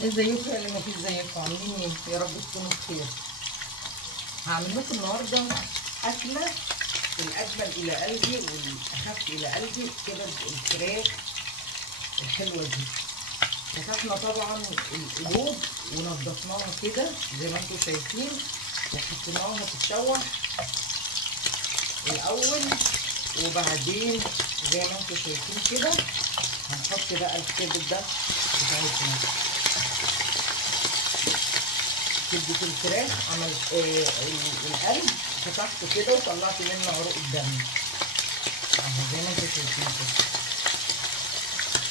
ازيكم يا اللي مفيش زيكم، عاملين ايه؟ يا رب تكونوا بخير. هعمل لكم النهارده اكله الاجمل الى قلبي والاخف الى قلبي كده، الفراخ الحلوه دي. فتحنا طبعا القلوب ونضفناها كده زي ما انتم شايفين، وحطيناها تتشوح الاول، وبعدين زي ما انتم شايفين كده هنحط بقى الكبد ده بتاعتنا. كبدة الفراخ عملت القلب فتحته كده وطلعت منه عروق الدم اهو زي ما انتم شايفين كده.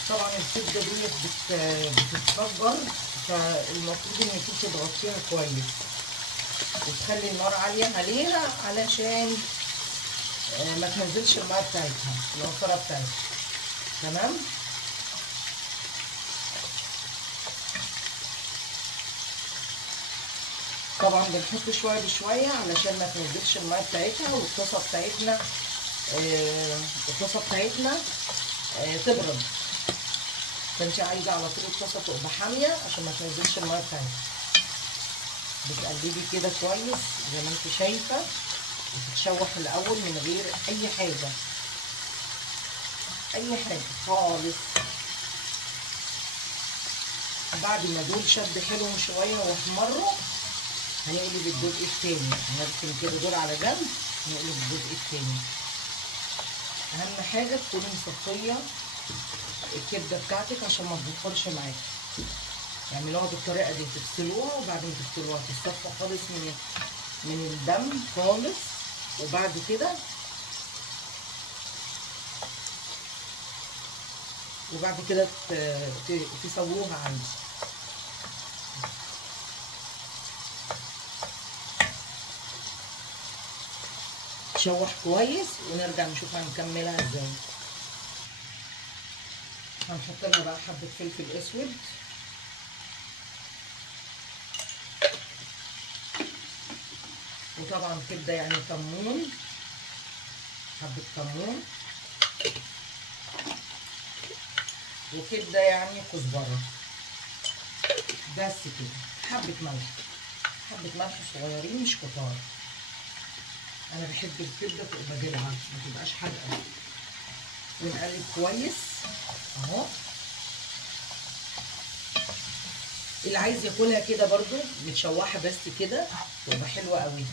طبعا الكبده ديت بتتفجر، فالمفروض ان انت تضغطيها كويس وتخلي النار عاليه عليها علشان ما تنزلش الميه بتاعتها، العصاره بتاعتها. تمام. طبعا بنحط شويه بشويه علشان ما تنزلش الميه بتاعتها، والطاسه بتاعتنا تبرد. فانت عايزه على طول الطاسه تبقى حاميه عشان ما تنزلش الميه بتاعتها. بتقلبي كده كويس زي ما انت شايفه، وتتشوح الاول من غير اي حاجه خالص. بعد ما دول شد حلو شويه واحمروا، هنقلب الجزء التاني، هنركن كده دول على جنب، نقلب الجزء التاني. اهم حاجه تكوني مصفيه الكبده بتاعتك عشان ما تبخرش معاكي. اعملوها بالطريقه دي، تغسلوها وبعد ما تغسلوها تصفى خالص من الدم خالص، وبعد كده تسووها عندي. تشوح كويس ونرجع نشوف هنكملها ازاي. هنحط لها بقى حبه فلفل اسود، وطبعا كبده يعني كمون، حبه كمون، وكبده يعني كزبره، بس كده. حبه ملح صغيرين مش كتار. انا بحب الكبده تبقى دلعه ما تبقاش حادقه. ونقلب كويس اهو. اللي عايز ياكلها كده برضو متشوحه بس كده تبقى حلوه قوي،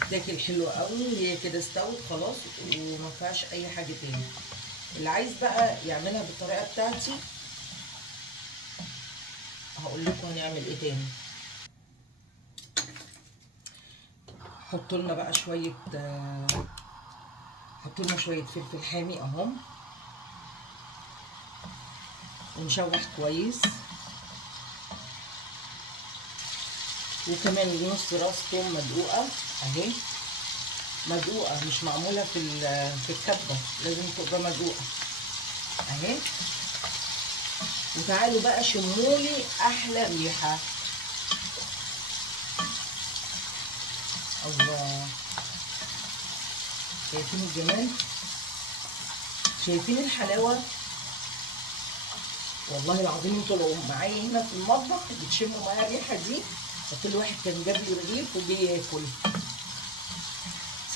تتاكل حلوه قوي وهي كده استوت خلاص وما فيهاش اي حاجه تاني. اللي عايز بقى يعملها بالطريقه بتاعتي هقول لكم هنعمل ايه تاني. حطوا لنا بقى شويه فلفل حامي اهو، ونشوح كويس. وكمان نص راس توم مدقوقه اهي، مدقوقه مش معموله في الكبه، لازم تبقى مدقوقه اهي. وتعالوا بقى شمولي احلى ريحه. الله، شايفين الجمال؟ شايفين الحلاوه؟ والله العظيم انتوا لو معايا هنا في المطبخ بتشموا معايا الريحه دي، فكل واحد كان جاب لي رغيف وجه ياكل.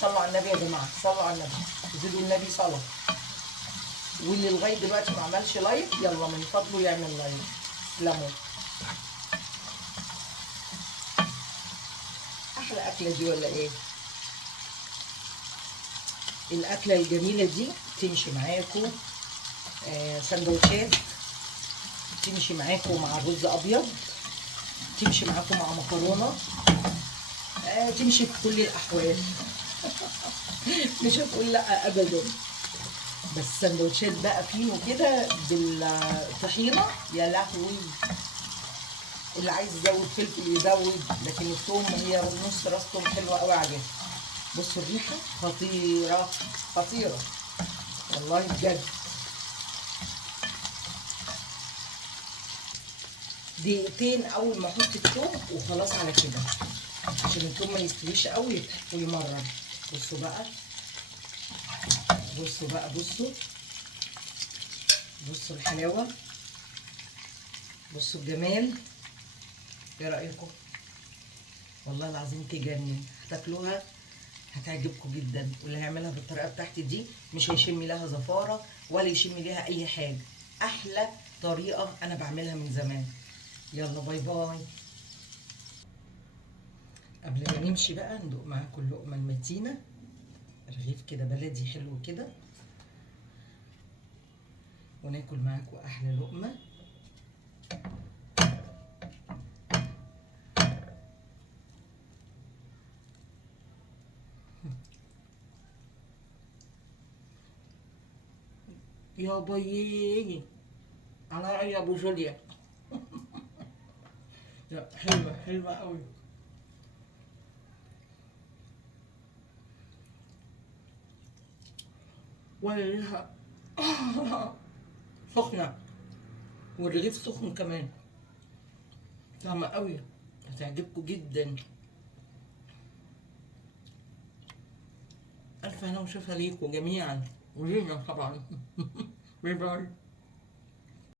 صلوا على النبي يا جماعه، صلوا على النبي، زيدوا النبي صلاه. واللي لغايه دلوقتي ما عملش لايك يلا من فضله يعمل لايك. تسلموا. احلى اكله دي ولا ايه؟ الاكله الجميله دي تمشي معاكم سندوتشات، تمشي معاكم مع رز ابيض، تمشي معاكم مع مكرونه، تمشي في كل الاحوال. مش هتقول لا ابدا. بس سندوتشات بقى فينو كده بالطحينه يا لهوي. اللي عايز يزود فلفل يزود، لكن الثوم هي نص راس ثوم حلوه قوي عليها. بصوا الريحه خطيره خطيره والله بجد. دقيقتين اول ما احط الثوم وخلاص على كده، عشان الثوم ما يستويش قوي ويمرر. بصوا بقى، بصوا الحلاوه. بصوا الجمال، ايه رايكم؟ والله العظيم تجنن، هتاكلوها هتعجبكم جدا، واللي هيعملها بالطريقه بتاعتي دي مش هيشم لها زفاره ولا يشم ليها اي حاجه. احلى طريقه انا بعملها من زمان. يلا باي باي. قبل ما نمشي بقى ندوق معاكم اللقمه المتينه، رغيف كده بلدي حلو كده، وناكل معاكم احلى لقمه. يا بيي، على رأي ابو جوليا. لا حلوه حلوه قوي. ولا ليها سخنه، والرغيف سخن كمان، طعمه قوي، هتعجبكم جدا. الف هنا وشفا ليكم جميعا ولينا طبعا. باي باي.